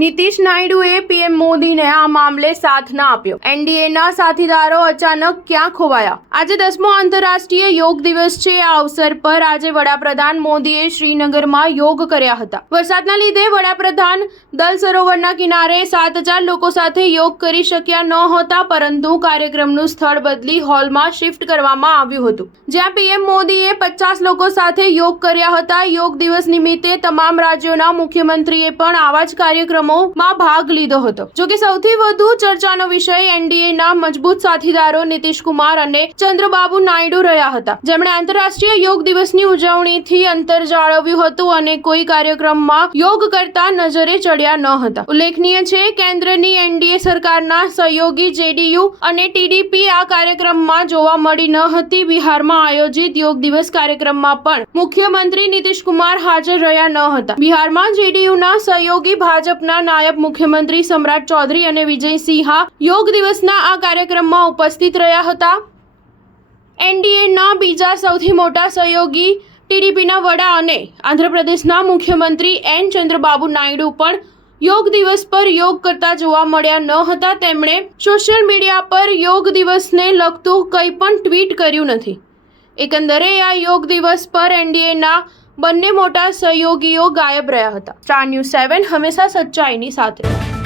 નીતિશ નાયડુએ પીએમ મોદીને આ મામલે સાથ ન આપ્યો। એનડીએના સાથીદારો અચાનક ક્યાં ખોવાયા? આજે 10મો આંતરરાષ્ટ્રીય યોગ દિવસ છે। આ અવસર પર આજે વડાપ્રધાન મોદીએ શ્રીનગરમાં યોગ કર્યા હતા। વરસાદના લીધે વડાપ્રધાન દલ સરોવરના કિનારે 7000 લોકો સાથે યોગ કરી શક્યા નહોતા, પરંતુ કાર્યક્રમનું સ્થળ બદલી હોલમાં શિફ્ટ કરવામાં આવ્યું હતું, જ્યાં પીએમ મોદીએ 50 લોકો સાથે યોગ કર્યા હતા। યોગ દિવસ નિમિત્તે તમામ રાજ્યોના મુખ્યમંત્રીએ પણ આવા જ કાર્યક્રમો માં ભાગ લીધો હતો। જો કે સૌથી વધુ ચર્ચાનો વિષય એનડીએના મજબૂત સાથીદારો નીતિશ કુમાર અને ચંદ્રબાબુ નાયડુ રહ્યા હતા, જેમણે આંતરરાષ્ટ્રીય યોગ દિવસની ઉજવણીથી અંતર જાળવ્યું હતું અને કોઈ કાર્યક્રમમાં યોગ કરતા નજરે ચડ્યા ન હતા। ઉલ્લેખનીય છે, કેન્દ્રની એનડીએ સરકારના સહયોગી જેડીયુ અને ટીડીપી આ કાર્યક્રમમાં જોવા મળી ન હતી। બિહારમાં આયોજિત યોગ દિવસ કાર્યક્રમમાં પણ મુખ્યમંત્રી નીતિશ કુમાર હાજર રહ્યા ન હતા। બિહારમાં જેડીયુના સહયોગી ભાજપના નાયબ મુખ્યમંત્રી સમ્રાટ ચૌધરી અને વિજય સિંહા યોગ દિવસના આ કાર્યક્રમમાં ઉપસ્થિત રહ્યા હતા। એનડીએના બીજા સૌથી મોટા સહયોગી ટીડીપીના વડા અને આંધ્રપ્રદેશના મુખ્યમંત્રી એન ચંદ્રબાબુ નાયડુ પણ યોગ દિવસ પર યોગ કરતા જોવા મળ્યા ન હતા। તેમણે સોશિયલ મીડિયા પર યોગ દિવસને લગતું કંઈ પણ ટ્વીટ કર્યું નથી। એકંદરે આ યોગ દિવસ પર એનડીએના બંને મોટા સહયોગીઓ ગાયબ રહ્યા હતા। સ્ટાર ન્યૂઝ 7 હંમેશા સચ્ચાઈની સાથે।